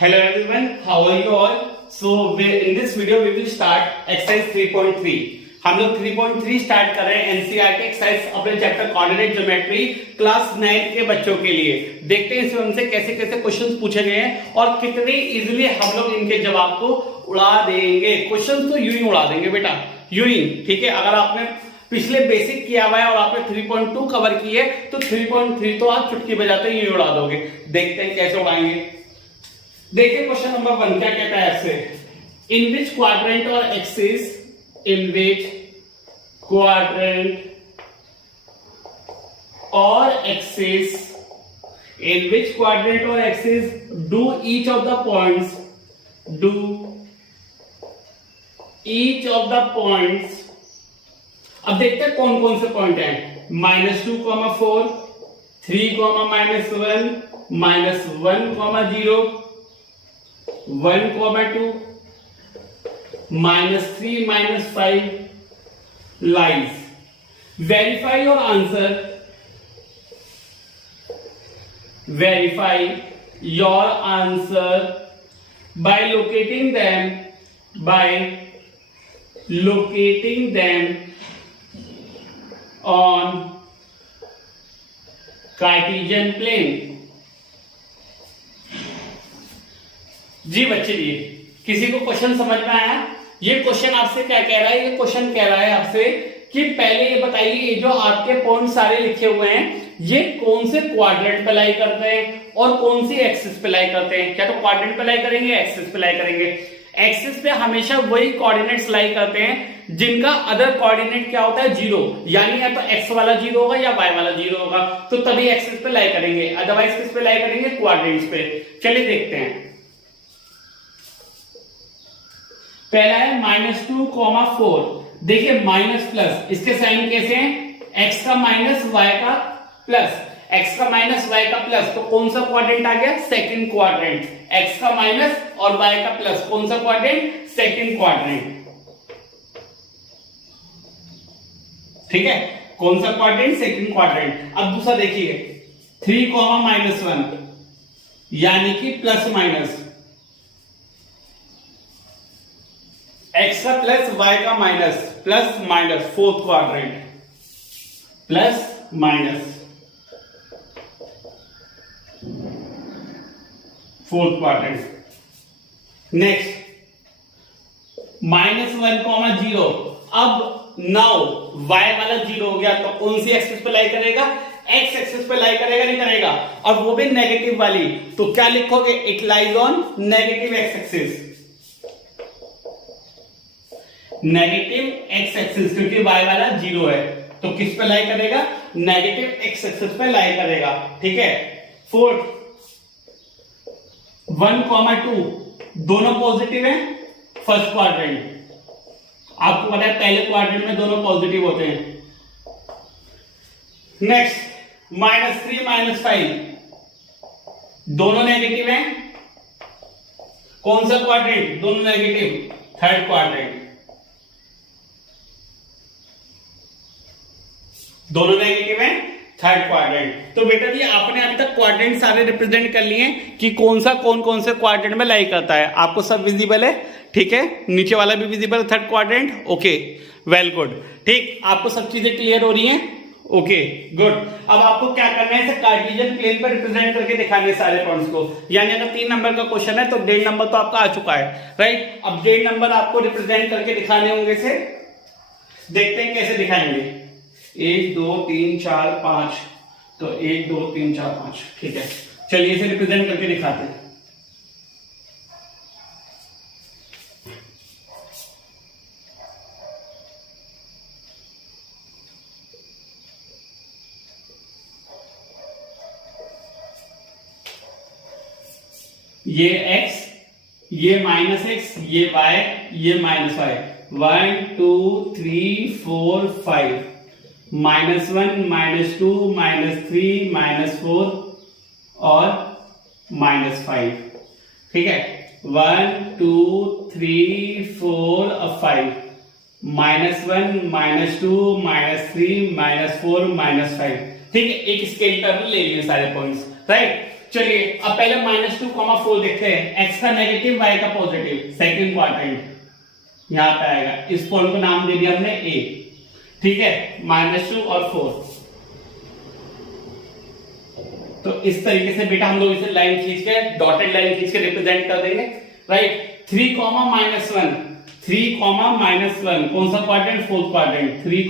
Hello everyone, how are you all? In this video we will start exercise 3.3. हम लोग 3.3 start कर रहे हैं एनसीईआरटी एक्सरसाइज अपने चैप्टर कोऑर्डिनेट ज्योमेट्री क्लास 9 के बच्चों के लिए। देखते हैं इसमें हमसे कैसे कैसे क्वेश्चंस पूछे गए हैं और कितने इजीली हम लोग इनके जवाब को उड़ा देंगे। क्वेश्चंस तो यूं ही उड़ा देंगे बेटा, यूं ही, ठीक है। अगर आपने पिछले बेसिक किया हुआ है और आपने 3.2 कवर की है तो 3.3 तो आप चुटकी बजाते ही उड़ा दोगे। देखते हैं कैसे उड़ाएंगे। देखिए क्वेश्चन नंबर 1 क्या कहता है आपसे, इन विच क्वाड्रेंट और एक्सिस, इन विच क्वाड्रेंट और एक्सिस, इन विच क्वाड्रेंट और axis do each of the points, do each of the points. अब देखते हैं कौन कौन से पॉइंट हैं। -2, 4, 3, -1, -1, 0, 1, 2, -3, -5 lies. Verify your answer. Verify your answer by locating them. By locating them on Cartesian plane. जी बच्चे, जी किसी को क्वेश्चन समझ में आया? ये क्वेश्चन आपसे क्या कह रहा है? ये क्वेश्चन कह रहा है आपसे कि पहले ये बताइए, ये जो आपके पॉइंट सारे लिखे हुए हैं ये कौन से क्वाड्रेंट पे लाई करते हैं और कौन सी एक्सिस पे लाई करते हैं। क्या तो क्वाड्रेंट पे लाई करेंगे, एक्सिस पे लाई करेंगे। एक्सिस पे हमेशा वही कोऑर्डिनेट्स लाई करते हैं जिनका अदर कोऑर्डिनेट क्या होता है, 0, यानी या तो एक्स वाला 0 होगा या वाई वाला 0 होगा, तो तभी एक्सिस पे लाई करेंगे, अदरवाइज किस पे लाई करेंगे, क्वाड्रेंट्स पे। चलिए देखते हैं। पहला है -2, 4। देखिए माइनस प्लस, इसके साइन कैसे हैं, एक्स का माइनस वाई का प्लस, एक्स का माइनस वाई का प्लस, तो कौन सा क्वाड्रेंट आ गया, सेकंड क्वाड्रेंट। एक्स का माइनस और वाई का प्लस, कौन सा क्वाड्रेंट, सेकंड क्वाड्रेंट। ठीक है, कौन सा क्वाड्रेंट, सेकंड क्वाड्रेंट। अब दूसरा देखिए 3, -1, यानी कि प्लस माइनस, एक्स का प्लस वाई का minus, plus minus, fourth quadrant, plus minus, fourth quadrant. Next -1, 0। अब नाउ वाई वाला 0 हो गया तो कौन सी एक्सिस पे लाई करेगा, एक्स एक्सिस पे लाई करेगा, नहीं करेगा, और वो भी नेगेटिव वाली। तो क्या लिखोगे, it lies on negative x axis, negative x axis, क्योंकि वाई वाला 0 है तो किस पे लाई करेगा, नेगेटिव एक्स एक्सिस पे लाई करेगा। ठीक है। फोर्थ 1, 2 दोनों पॉजिटिव है, फर्स्ट क्वाड्रेंट। आपको पता है पहले क्वाड्रेंट में दोनों पॉजिटिव होते हैं। नेक्स्ट -3, -5 दोनों नेगेटिव हैं, कौन सा क्वाड्रेंट, दोनों नेगेटिव, थर्ड क्वाड्रेंट। दोनों नेगेटिव हैं, थर्ड क्वाड्रेंट। तो बेटा जी आपने अभी तक क्वाड्रेंट सारे रिप्रेजेंट कर लिए कि कौन कौन से क्वाड्रेंट में लाई करता है। आपको सब विजिबल है, ठीक है, नीचे वाला भी visible, third quadrant. Okay, well good, ठीक, आपको सब चीजें क्लियर हो रही हैं। Okay good. अब आपको क्या करना है, इसे कार्टेशियन प्लेन पर रिप्रेजेंट करके दिखाने सारे पॉइंट्स को। यानी अगर 3 नंबर का क्वेश्चन है तो 1.5 नंबर तो आपका आ चुका है, राइट। अब 1.5 नंबर आपको रिप्रेजेंट करके दिखाने होंगे से, देखते हैं कैसे दिखाएंगे। 1, 2, 3, 4, 5, तो 1, 2, 3, 4, 5, ठीक है। चलिए इसे रिप्रेजेंट करके दिखाते हैं। ये x, ये -x, ये y, ये -y, 1, 2, 3, 4, 5, -1, -2, -3, -4 और -5। ठीक है, 1, 2, 3, 4 और 5, -1, -2, -3, -4, -5। ठीक है, एक स्केल टर्न ले लिए सारे पॉइंट्स, राइट। चलिए अब पहले -2,4 देखते हैं। x का नेगेटिव y का पॉजिटिव, सेकंड क्वाड्रेंट यहां पे आएगा। इस पॉइंट को नाम दे दिया हमने a, ठीक है, -2 और 4। तो इस तरीके से बेटा हम लोग इसे लाइन खींच के, डॉटेड लाइन खींच के रिप्रेजेंट कर देंगे, राइट। 3, -1, 3, -1 कौन सा क्वाड्रेंट? Fourth quadrant. 3,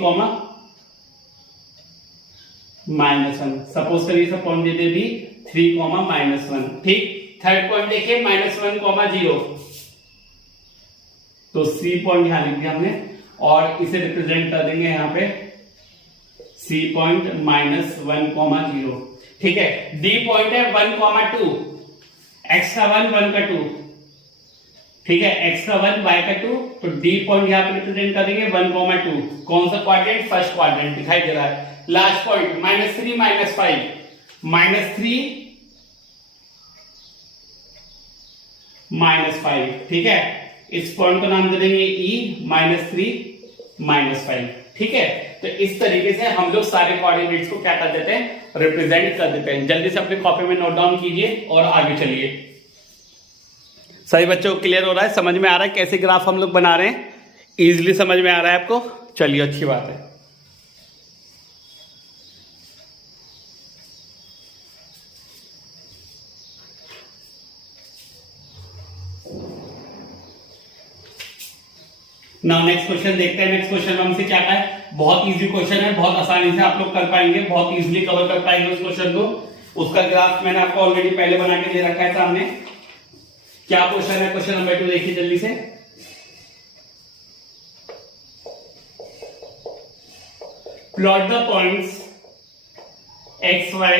-1 सपोज करिए सब पॉइंट दे दे दी 3, -1, ठीक। थर्ड पॉइंट देखिए -1, 0, तो C पॉइंट यहां लिख दिया हमने और इसे रिप्रेजेंट कर देंगे यहां पे C पॉइंट -1, 0, ठीक है। D पॉइंट है 1, 2, x का 1, y का 2, ठीक है, x का 1, y का 2, तो D पॉइंट यहां पे रिप्रेजेंट कर देंगे 1, 2। कौन सा क्वाड्रेंट? फर्स्ट क्वाड्रेंट दिखाई दे रहा है। लास्ट पॉइंट -3, -5, -5, ठीक है। इस पॉइंट का नाम दे देंगे E, -3, -5, ठीक है। तो इस तरीके से हम लोग सारे कोऑर्डिनेट्स को क्या कर देते हैं? रिप्रेजेंट कर देते हैं। जल्दी से अपनी कॉपी में नोट डाउन कीजिए और आगे चलिए। सभी बच्चों को क्लियर हो रहा है? समझ में आ रहा है कैसे ग्राफ हम लोग बना रहे हैं? इजीली समझ में आ रहा है आपको? चलिए, अच्छी बात है। नाउ नेक्स्ट क्वेश्चन देखते हैं। नेक्स्ट क्वेश्चन हमसे क्या है? बहुत इजी क्वेश्चन है, बहुत आसानी से आप लोग कर पाएंगे, बहुत इजीली कवर कर पाएंगे उस क्वेश्चन को। उसका ग्राफ मैंने आपको ऑलरेडी पहले बना के दे रखा है सामने। क्या क्वेश्चन है? क्वेश्चन नंबर 2 देखिए जल्दी से। Plot the points X Y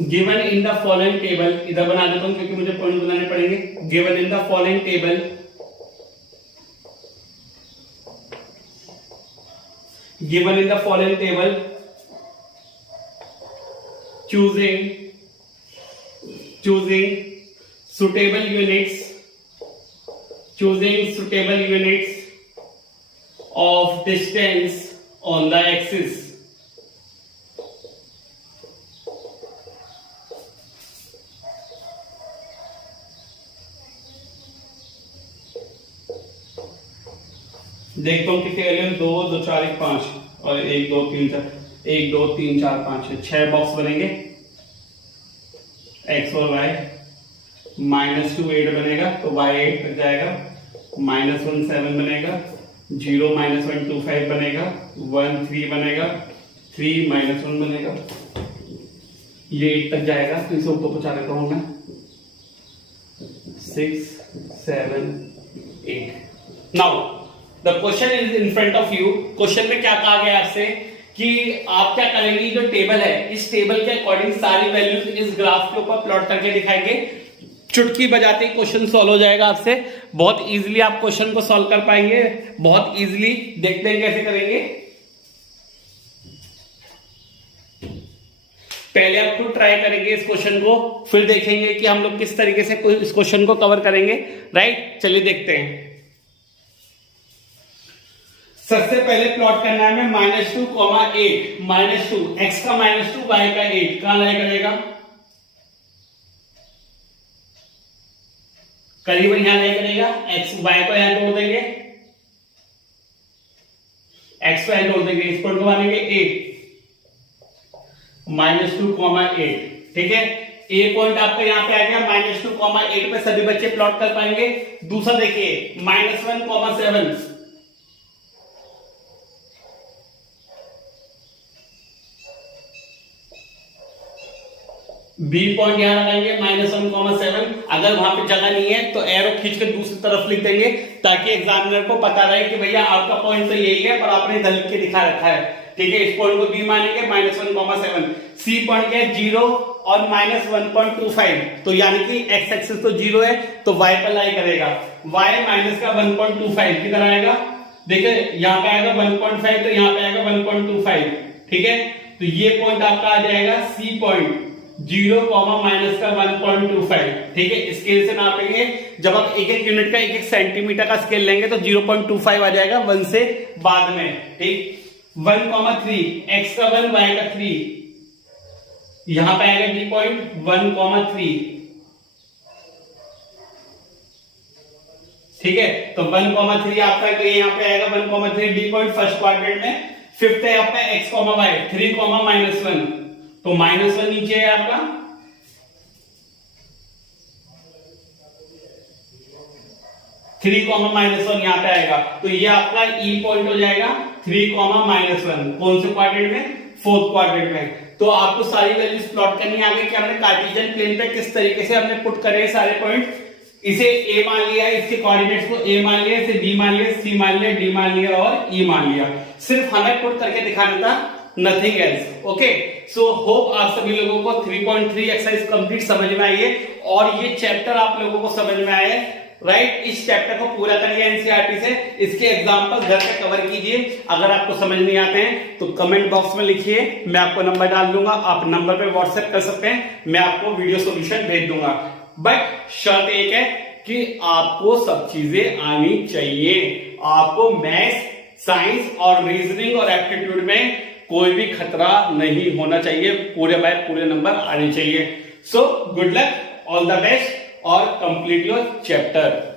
given in the following table. इधर बना देता हूं क्योंकि मुझे पॉइंट बनाने पड़ेंगे। Given in the following table, given in the following table, choosing suitable units, choosing suitable units of distance on the axis. देखता हूं कितने वैल्यू? 2, 2, 4, 1, 5 और 1, 2, 3, 4, 1, 2, 3, 4, 5, 6 बॉक्स बनेंगे। x और y, -2 8 बनेगा तो y 8 तक जाएगा, -1 7 बनेगा, 0 -1 2 5 बनेगा, 1 3 बनेगा, 3 -1 बनेगा, ये 8 तक जाएगा। तो इसे ऊपर पहुंचा देता हूं मैं। 6 7 8। Now the question is in front of you. Question में क्या कहा गया आपसे कि आप क्या करेंगे? जो टेबल है, इस टेबल के अकॉर्डिंग सारी वैल्यूज इस ग्राफ के ऊपर प्लॉट करके दिखाएंगे। चुटकी बजाते ही क्वेश्चन सॉल्व हो जाएगा आपसे। बहुत इजीली आप क्वेश्चन को सॉल्व कर पाएंगे, बहुत इजीली। देखते हैं कैसे करेंगे। पहले आप खुद ट्राई करेंगे इस क्वेश्चन को, फिर देखेंगे कि हम लोग किस तरीके से इस क्वेश्चन को कवर करेंगे, राइट। चलिए देखते हैं। सबसे पहले प्लॉट करना है हमें -2, -8, -2 x का -2 y का 8 कहां लाया करेगा? करीबन यहां लाया करेगा। x y को यहां जोड़ देंगे, x को यहां जोड़ देंगे, इस पॉइंट को मानेंगे 8, -2, 8, ठीक है। ए पॉइंट आपका यहां पे आ गया। -2, 8 पे सभी बच्चे प्लॉट कर पाएंगे। दूसरा देखिए -1, 7, बी पॉइंट यहां लगाएंगे -1, 7। अगर वहां पे जगह नहीं है तो एरो खींच कर दूसरी तरफ लिख देंगे ताकि एग्जामिनर को पता रहे कि भैया आपका पॉइंट तो यही है पर आपने इधर लिख के दिखा रखा है, ठीक है। इस पॉइंट को बी मानेंगे -1, 7। सी पॉइंट है 0 और -1.25, तो यानी कि एक्स एक्सिस तो 0 है तो y पर लाई करेगा। y माइनस का 1.25 किधर आएगा? देखिए यहां पे आएगा 1.5 तो यहां पे आएगा 1.25, ठीक है। तो ये पॉइंट आपका आ जाएगा सी पॉइंट 0, माइनस का 1.25, ठीक है। स्केल से नापेंगे। जब आप एक एक यूनिट का एक एक सेंटीमीटर का स्केल लेंगे तो 0.25 आ जाएगा 1 से बाद में, ठीक। 1, 3 x का 1 y का 3, यहां पे आएगा डी पॉइंट 1,3, ठीक है। तो 1,3 आपका तो यहाँ पे आएगा 1,3 डी पॉइंट फर्स्ट क्वाड्रेंट में। फिफ्थ है आपका x, y 3, -1, तो -1 नीचे है आपका, -1 यहाँ पे आएगा। तो ये आपका ई पॉइंट हो जाएगा 3, -1 कौन से क्वाड्रेंट में, फोर्थ क्वाड्रेंट में। तो आपको सारी वैल्यूज प्लॉट करनी आ गई कि हमने कार्टेशियन प्लेन पे किस तरीके से हमने पुट करे सारे पॉइंट। इसे ए मान लिया है, इसके कोऑर्डिनेट्स को ए मान लिया, इसे बी मान लिया, सी मान लिया, डी मान लिया और ई मान लिया। सिर्फ हमें पुट करके दिखाना था, nothing else. Okay, so hope आप सभी लोगों को 3.3 एक्सरसाइज कंप्लीट समझ में आई है और ये चैप्टर आप लोगों को समझ में आया है, राइट। इस चैप्टर को पूरा करिए एनसीईआरटी से, इसके एग्जांपल घर पे कवर कीजिए। अगर आपको समझ नहीं आते हैं तो कमेंट बॉक्स में लिखिए, मैं आपको नंबर डाल दूंगा, आप नंबर पे व्हाट्सएप कर सकते हैं, मैं आपको वीडियो सॉल्यूशन भेज दूंगा। बट शर्त एक है कि आपको सब चीजें आनी चाहिए। आपको मैथ्स, साइंस और रीजनिंग और एप्टीट्यूड में कोई भी खतरा नहीं होना चाहिए, पूरे बाय पूरे नंबर आने चाहिए। So good luck, all the best और कंप्लीट योर चैप्टर।